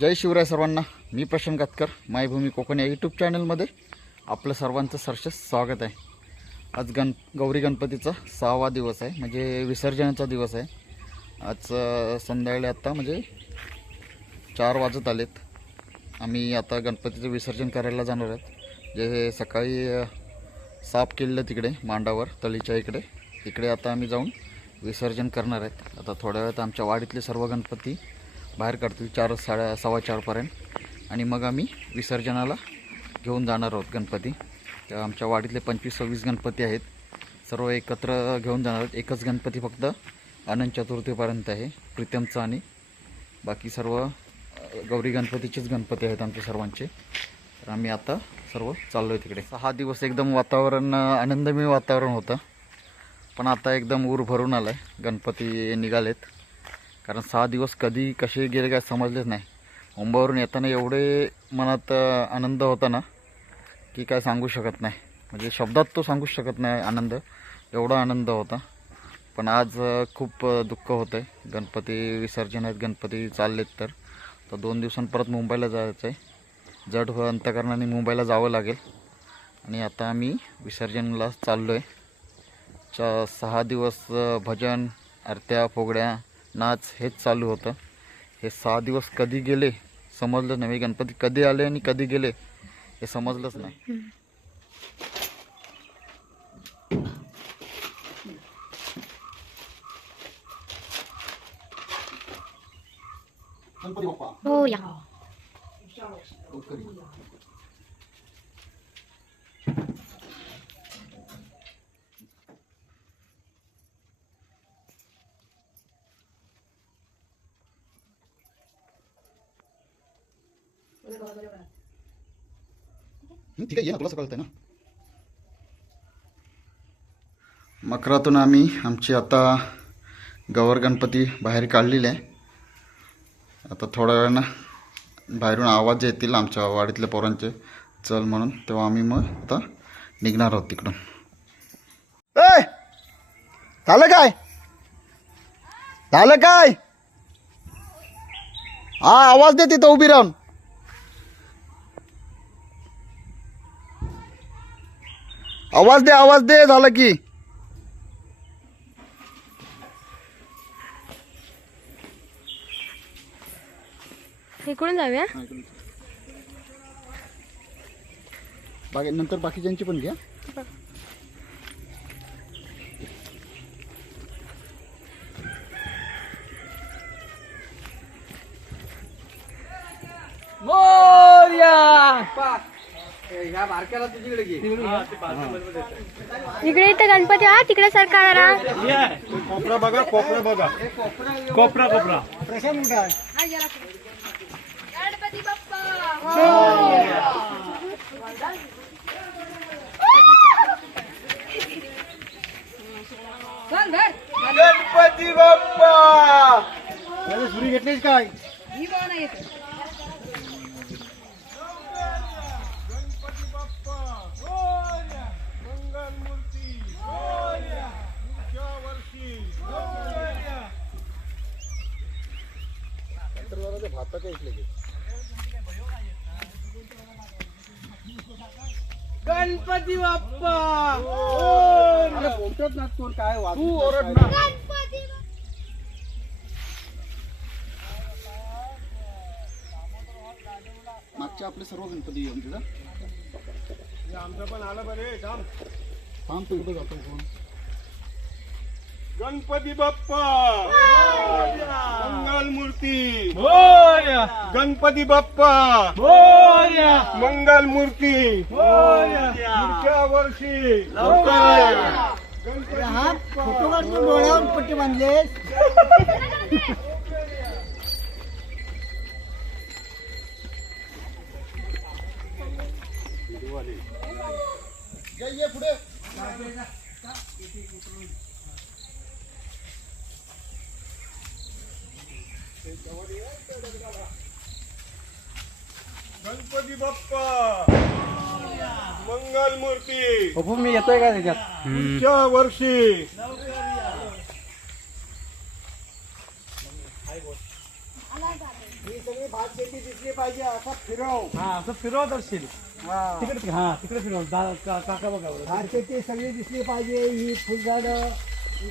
जय शिवराय सर्वांना. मी प्रशांत गातकर मायभूमी कोकण या यूट्यूब चॅनलमध्ये आपलं सर्वांचं सरस स्वागत आहे. आज गण गौरी गणपतीचा सहावा दिवस आहे म्हणजे विसर्जनाचा दिवस आहे. आज संध्याकाळी आत्ता म्हणजे चार वाजत आलेत. आम्ही आता गणपतीचं विसर्जन करायला जाणार आहेत. जे सकाळी साफ केलेलं तिकडे मांडावर तळीच्या इकडे. इकडे आता आम्ही जाऊन विसर्जन करणार आहेत. आता थोड्या वेळात आमच्या वाडीतले सर्व गणपती बाहेर काढतो चार साड्या सव्वा चारपर्यंत. आणि मग आम्ही विसर्जनाला घेऊन जाणार आहोत गणपती. तर आमच्या वाडीतले पंचवीस सव्वीस गणपती आहेत. सर्व एकत्र घेऊन जाणार आहोत. एकच गणपती फक्त अनंत चतुर्थीपर्यंत आहे प्रीतमचा आणि बाकी सर्व गौरी गणपतीचेच गणपती आहेत आमचे सर्वांचे. तर आम्ही आता सर्व चाललो आहे तिकडे. सहा दिवस एकदम वातावरण आनंदमय वातावरण होतं. पण आता एकदम ऊर भरून आलं आहे गणपती निघालेत. कारण सहा दिवस कधी कसे गेले काय समजलेच नाही. मुंबईवरून येताना एवढे मनात आनंद होता ना की काय सांगू शकत नाही. म्हणजे शब्दात तो सांगूच शकत नाही आनंद. एवढा आनंद होता. पण आज खूप दुःख होतं आहे गणपती विसर्जन आहेत गणपती चाललेत तर. तर दोन दिवसांत परत मुंबईला जायचं आहे जड अंतकरणाने मुंबईला जावं लागेल. आणि आता आम्ही विसर्जनला चाललो आहे चा सहा दिवस भजन आरत्या फोगड्या नाच हेच चालू होतं. हे सहा दिवस कधी गेले समजलं नाही. म्हणजे गणपती कधी आले आणि कधी गेले हे समजलंच नाही. गणपती बाप्पा. हो या. ठीक आहे ये ना तुला ना मकरातून आम्ही आमची आता गवर गणपती बाहेर काढलेले आहे आता थोड्या वेळानं बाहेरून आवाज येतील आमच्या वाडीतल्या पोरांचे चल म्हणून तेव्हा आम्ही मग आता निघणार आहोत तिकडून ए झालं काय झालं काय हा आवाज दे तिथं उभी राहून आवाज दे आवाज दे झालं की. इकडून जाऊया. बाकी नंतर बाकीच्यांची पण घ्या. ह्या बारक्याला तुझीकडे घे. इकडे इथे गणपती हा तिकडे सरकार कोपरा बघा कोपरा बघा. कोपरा कोपरा. गणपती बाप्पा. सुरी घेतलीस काय? गणपती बाप्पा! अरे बोलतोच ना कोण काय वाजवत तू ओरड ना मागच्या आपले सर्व गणपती येऊन तिथं. आमचं पण आलं बरे थांब. थांब तू कुठं जातो फोन. गणपती बाप्पा! मंगल मूर्ती! गणपती बाप्पा! मंगल मूर्ती! पुढच्या वर्षी! गणपती. डोळ्यावर पट्टी बांधले ये पुढे. गणपती बाप्पा। मंगल मूर्ती। हो मी येतोय का त्याच्यात? पुढच्या वर्षी। ही सगळी भात शेती दिसली पाहिजे असं फिरव. हा असं फिरवत असशील हा. तिकडे हा तिकडे फिरव. दा- का- काका बघा बरं. भात शेती सगळी दिसली पाहिजे ही फुलझाडं ही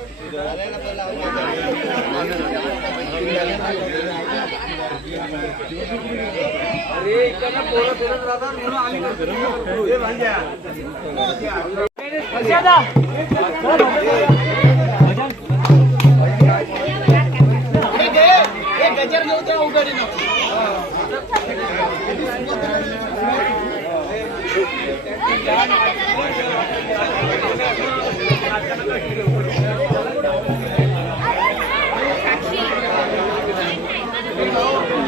तिकडे तिकडे तिकडे उघडी लावतोय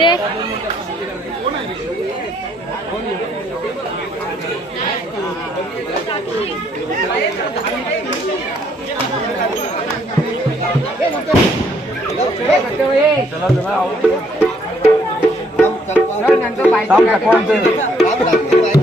तू लावतोय अजून व्हिडिओ घेतो सांगायचं ना. दे बाप्पा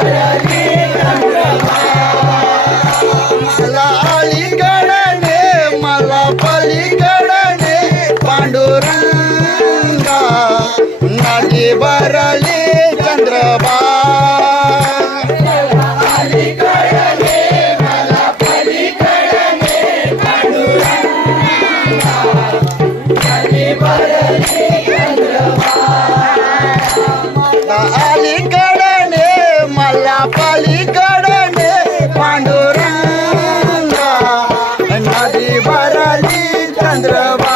भरली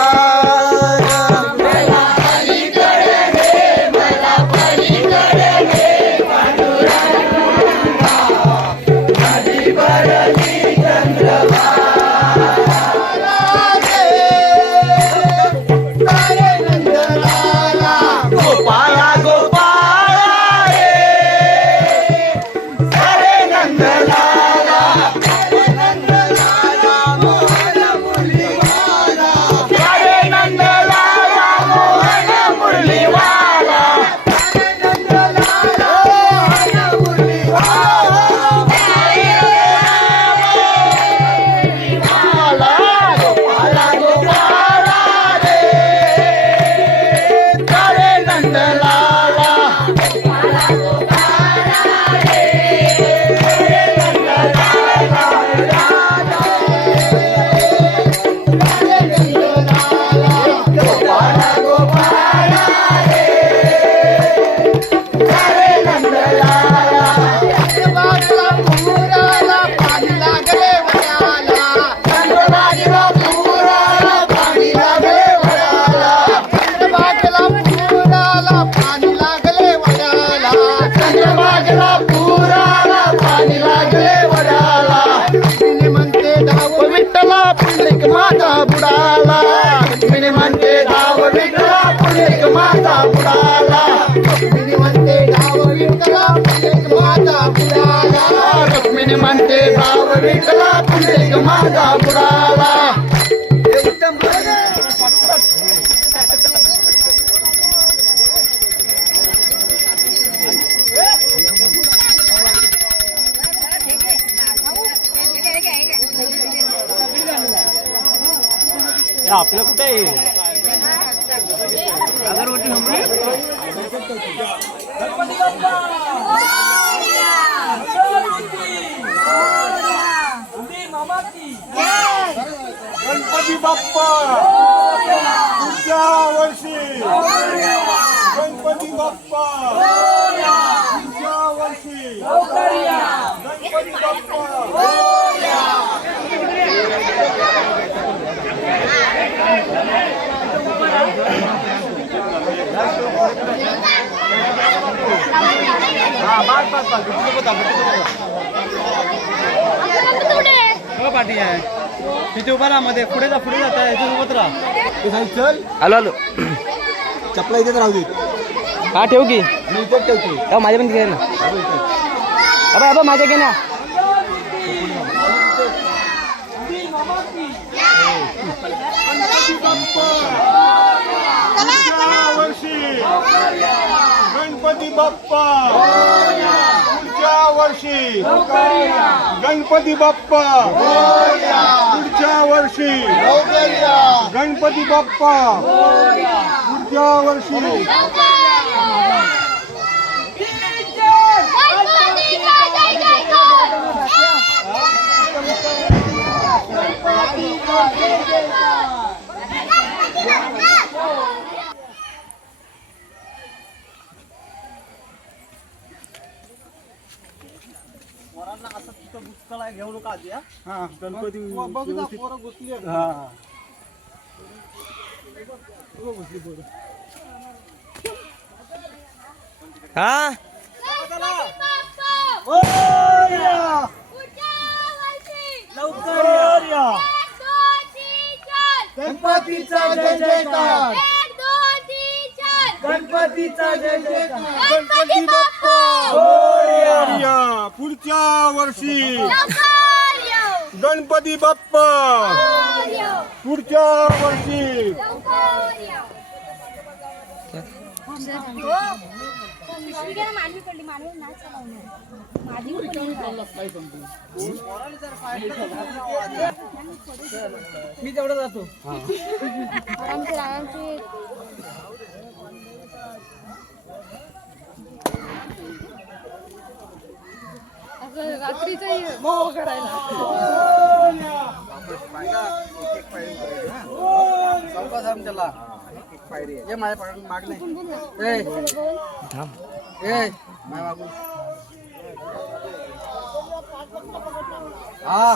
विठ्ठला माझा बुडाला एकदम आपलं कुठे आहे? गणपती गणपती बाप्पा. पुढच्या वर्षी. गणपती बाप्पा. पुढच्या वर्षी. गणपती बाप्पा. हो पाठी आहे. तिथे उभा राहा मध्ये. पुढे जा पुढे जाता याच्या सोबत राहा. चल. आलो आलो चपला इथेच राहू दे. हा ठेव की. मी इथेच ठेवतो. हो माझ्या पण घे ना. अबा अबा माझ्या घे ना. गणपती बाप्पा. पुढच्या वर्षी गणपती बाप्पा पुढच्या वर्षी गणपती बाप्पा पुढच्या वर्षी गणपतीचा जय जयकार घेऊ नका आधी हा. गणपती व्यवस्थित- हा. हा? गणपतीचा जय जयकार. गणपतीचा जय जयकार. गणपती बाप्पा. या पुढच्या वर्षी. गणपती बाप्पा. पुढच्या वर्षी. मी तेवढं जातो. रात्रीचं मोह करायला. चौका त्याला ये माझ्या पाड- ए. ए माझ्या हा.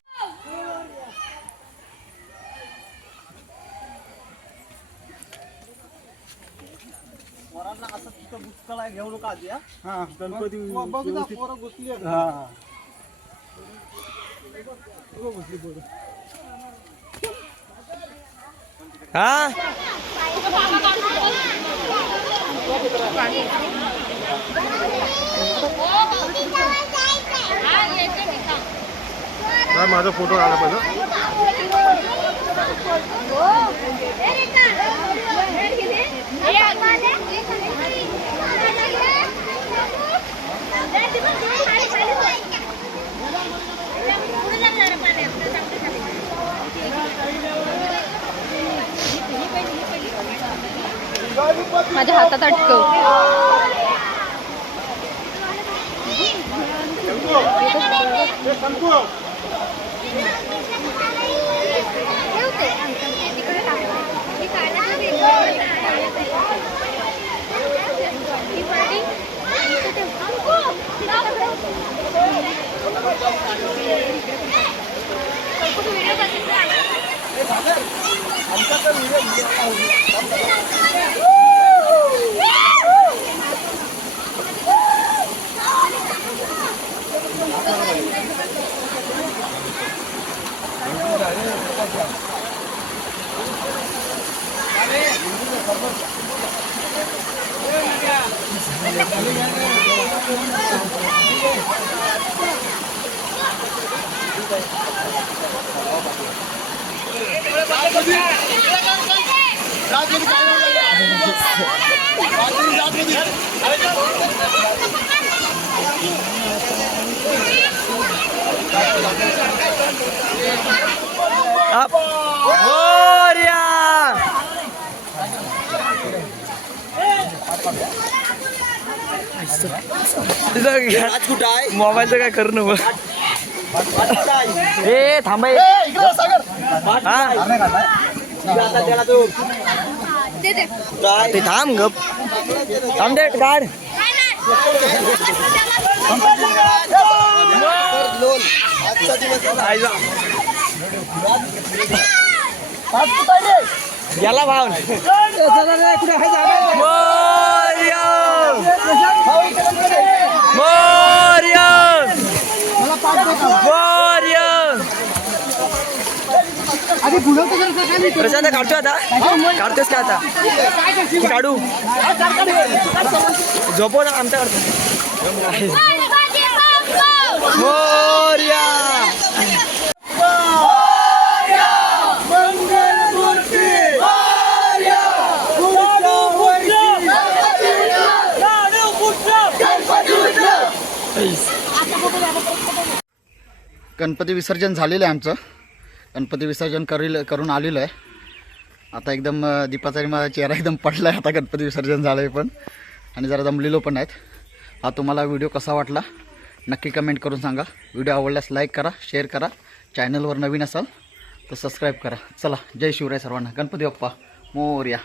मागणं पण जरा- हा? गणपती बघू ना, पोरं घुसली आहेत. हा. काय माझा फोटो आला पाहिजे माझ्या हातात अटकव. हे संपू मोबाईलचं काय करू नको ए थांबाय ते थांब गप थांब दे काढ गेला भाव मोर्या प्रशांत काढतो आता. काढतोस का आता? काढू. झोपव ना आमच्या काढतो मोर्या गणपती विसर्जन झालेलं आहे आमचं. गणपती विसर्जन करील करून आलेलं आहे. आता एकदम अं, दीपाचा आणि माझा चेहरा एकदम पडला आहे आता गणपती विसर्जन झालं आहे पण. आणि जरा दमलेलो पण आहेत. हा तुम्हाला व्हिडिओ कसा वाटला? नक्की कमेंट करून सांगा. व्हिडिओ आवडल्यास लाईक करा शेअर करा. चॅनलवर नवीन असाल तर सबस्क्राईब करा. चला जय शिवराय सर्वांना. गणपती बाप्पा मोर्या.